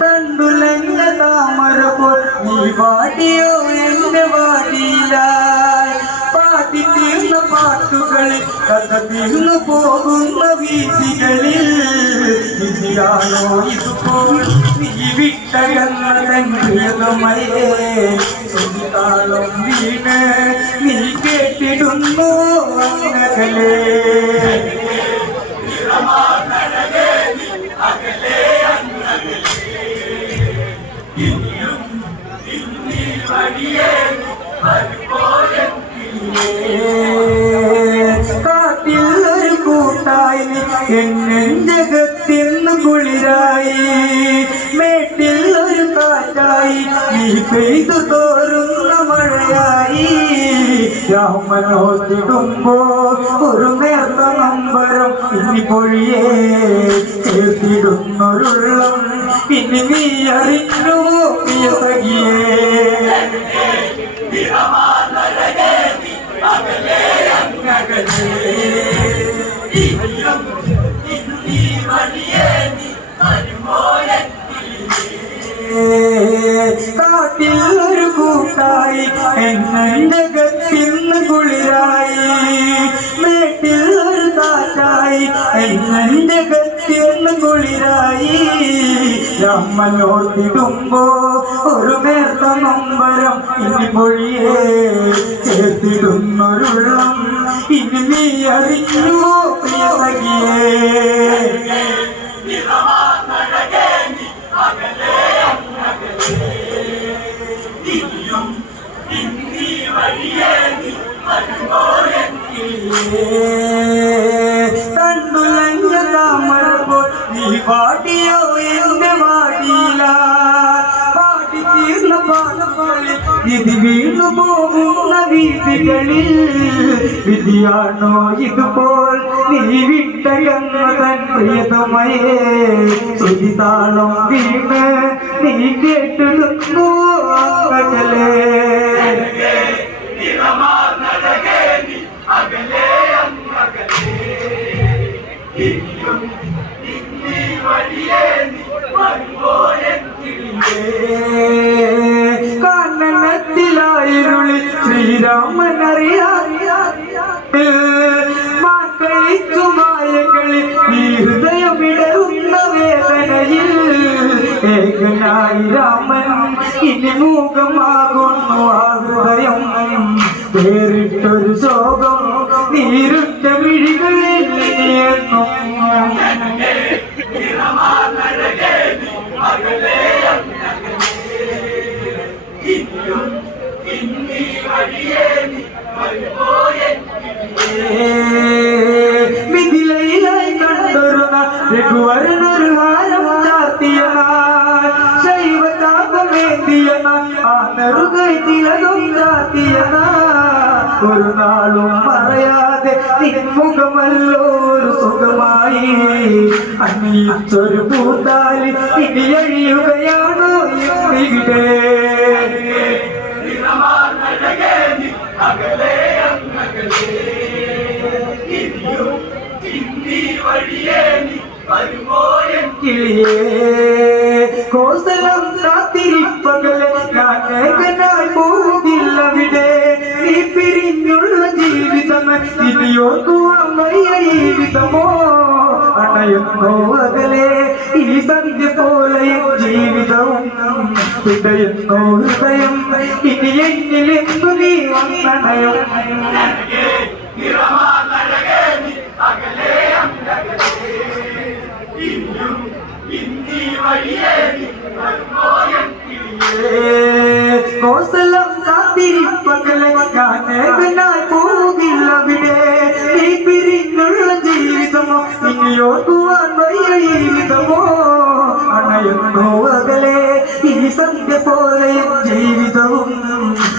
തണ്ടുലഞ്ഞ താമരപ്പോ നീ വാടിയോ എന്റെ വാടിയിലായി പാടി തീർന്ന പാട്ടുകളിൽ കഥ തീർന്നു പോകുന്ന വീതികളിൽ വിധിയാണോ ഇതുപോൽ നീ വിട്ടകന്ന തൻപ്രിയതമയേ സുനിതാളം വീണ് നീ കേട്ടിടുന്നു അങ്ങകലേ കാട്ടിൽ ഒരു കൂട്ടായി ജഗത്തിന്ന് കുളിരായി മേട്ടിൽ ഒരു കാറ്റായി നീ പെയ്തു തോറുന്ന മഴയായി രാമനോത്തിടുമ്പോ ഒരു നേർത്ത നമ്പരം ഇനി പൊഴിയേ ചേർത്തിടുന്നൊരുള്ളം ഇനി നീ അറിഞ്ഞുവോ പ്രിയ സഖിയേ കാട്ടിൽ ഒരു കൂട്ടായി ജഗത്തിന്ന് കുളിരായി മേട്ടിൽ ഒരു കാറ്റായി ജഗത്തിന്ന് കുളിരായി രാമനോത്തിടുമ്പോ ഒരു നേർത്ത നമ്പരം ഇനി പൊഴിയേ ചേർത്തിടുന്നൊരുള്ളം ഇനി നീ അറിഞ്ഞുവോ പ്രിയ സഖിയേ തണ്ടുലഞ്ഞ താമരപ്പോ നീ വാടിയോ എന്റെ വാടിയില പാടി തീർന്ന പാടങ്ങളിൽ വിധി വീണു പോകുന്ന വീതികളിൽ വിധിയാണോ ഇതുപോൽ നീ വിട്ടകന്ന തൻ പ്രിയതമയേ സുനിതാളം വീണ് നീ കേട്ടിടുന്നു അങ്ങകലേ കാനനത്തിലായിരുളി ശ്രീരാമനറിയാറിയ മാക്കളിച്ചു മായകളി ഈ ഹൃദയമിടറുന്ന വേദനയിൽ ഏകനായി രാമൻ ഇനി മൂകമാകുന്നു ആ ഹൃദയം വേറിട്ടൊരു ശോകം നീരുറ്റ മിഴികളിൽ എന്നും മിഥിലയിലായി കണ്ടൊരുന്ന രഘുവരനൊരു ഹാരം ചാർത്തിയ ശൈവ ചാപമേന്തിയ ആ നെറുകൈ തിലകം ചാർത്തിയ ഒരു നാളും മറയാതെ നിൻമുഖമല്ലോ ഒരു സുഖമായി അണിയിച്ചൊരു പൂത്താലി ഇനി അഴിയുകയാണോ ഇവിടെ കിളിയേ കോസലം കാത്തിരിപ്പകലെ ഞാൻ ഏകനായി പോകില്ലവിടെ നീ പിരിഞ്ഞുള്ള ജീവിതം ഇനിയോർക്കുവാൻ വയ്യ ജീവിതമോ അണയുന്നോ അകലെ ഈ സന്ധ്യ പോലെ ജീവിതവും ഹൃദയുന്നോ ഹൃദയം ഇനി എന്നിലെന്തു നീ വന്നണയും കോസലം കാത്തിരിപ്പകലെ ഞാൻ ഏകനായി പോകില്ലവിടെ നീ പിരിഞ്ഞുള്ള ജീവിതമോ ഇനിയോർക്കുവാൻ വയ്യ ജീവിതമോ അണയുന്നോ അകലെ ഈ സന്ധ്യ പോലെ ജീവിതവും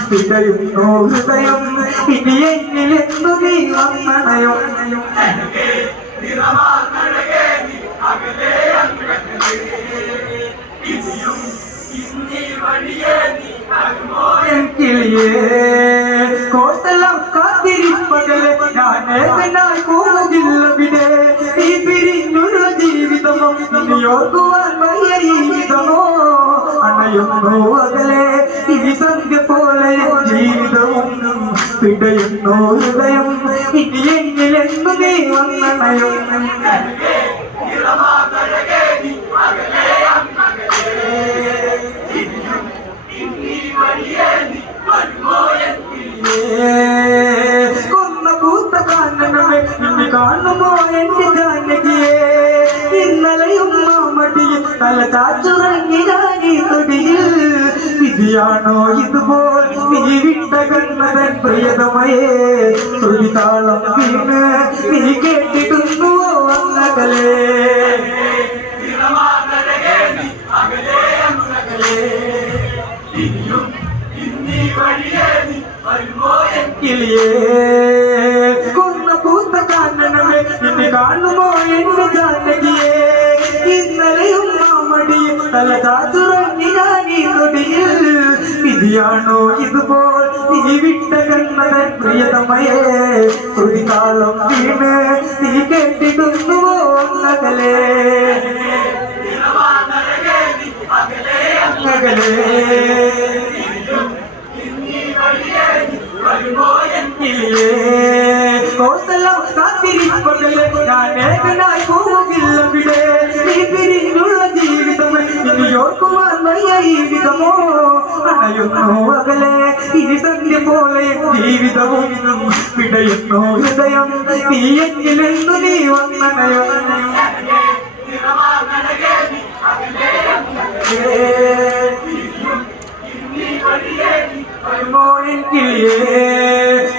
ഹൃദയുന്നോ ഹൃദയം ഇനി എന്നിലെന്നു നീ വന്നണയും കിളിയേ കോസലം കാത്തിരിപ്പകലെ ഞാൻ ഏകനായി പോകില്ലവിടെ ഈ പിരിഞ്ഞുള്ള ജീവിതമോ ഇനിയോർക്കുവാൻ വയ്യ ജീവിതമോ അണയുന്നു അകലെ ഈ സന്ധ്യ പോലെ ജീവിതവും പിടയുന്നു ഹൃദയം ഇനി എങ്ങിലെന്നു നീ വന്നണയും കൊന്ന പൂത്ത കാനനമേ നിന്നെ കാണുമോ എന്റെ ജാനകിയെ ഇന്നലെയും മാമടിയിൽ തല ചാച്ചുറങ്ങി ഞാനീ തൊടിയിൽ വിധിയാണോ ഇതുപോൽ നീ വിട്ട കണ്ണതൻ പ്രിയതമയേ സുരിതാളം വീണ് നീ കേട്ടിട്ടുന്നുവോ അന്നകലേ കൊന്ന പൂത്ത കാനനമേ നിന്നെ കാണുമോ എന്റെ ജാനകിയെ ഇന്നലെയും മാമടിയിൽ തല ചാച്ചുറങ്ങി ഞാനീ തൊടിയിൽ വിധിയാണോ ഇതുപോൽ നീ വിട്ട കണ്ണതൻ പ്രിയതമയേ സുരിതാളം വീണ് നീ കേട്ടിട്ടുന്നുവോ അകലേ അകലേ കോസലം കാത്തിരിപ്പകലെ ഞാൻ ഏകനായി പോകില്ലവിടെ ഈ പിരിഞ്ഞുള്ള ജീവിതം ഇനിയോർക്കുവാൻ വയ്യ ജീവിതമോ അണയുന്നു അകലെ ഈ സന്ധ്യ പോലെ ജീവിതവും പിടയുന്നു ഹൃദയം നീ എങ്ങിലെന്നു നീ വന്നണയോ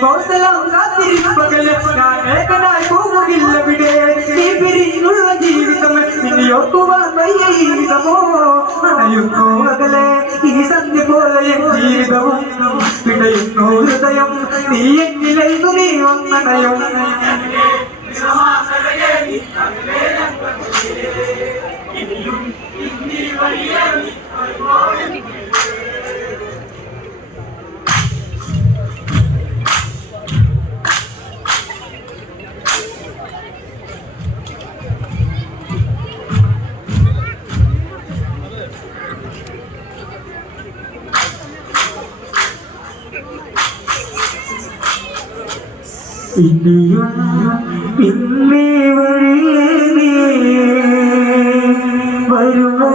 കോസലം കാത്തിരിപ്പകലെ ഞാൻ ഏകനായി പോകില്ലവിടെ ഈ പിരിഞ്ഞുള്ള ജീവിതം ഇനിയോർക്കുവാൻ വയ്യ ജീവിതമോ അണയുന്നു അകലെ ഈ സന്ധ്യ പോലെ ജീവിതവും പിടയുന്നു ഹൃദയം നീ എങ്ങിലെന്നു നീ വന്നണയോ ഇനിയും ഇന്നേ വഴിയേ നീ വരുമോ